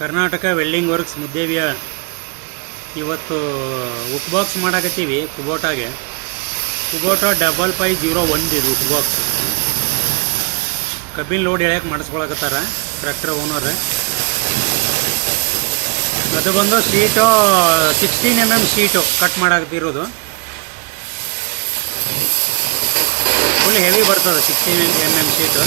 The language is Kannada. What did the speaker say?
ಕರ್ನಾಟಕ ವೆಲ್ಡಿಂಗ್ ವರ್ಕ್ಸ್ ಮುದ್ದೇವಿಯ ಇವತ್ತು ಉಕ್ ಬಾಕ್ಸ್ ಮಾಡಾಕತ್ತೀವಿ ಕುಬೋಟಾಗೆ. ಕುಬೋಟಾ 5501 ಇದು ಉಕ್ ಬಾಕ್ಸ್. ಕಬ್ಬಿನ ಲೋಡ್ ಎಳ್ಯಾಕೆ ಮಾಡಿಸ್ಕೊಳಕತ್ತಾರ ಟ್ರ್ಯಾಕ್ಟರ್ ಓನರ್. ಅದು ಬಂದು sheet 16 mm sheet cut ಮಾಡಾಕತ್ತಿರೋದು. Full heavy ಬರ್ತದೆ 16 mm ಶೀಟು.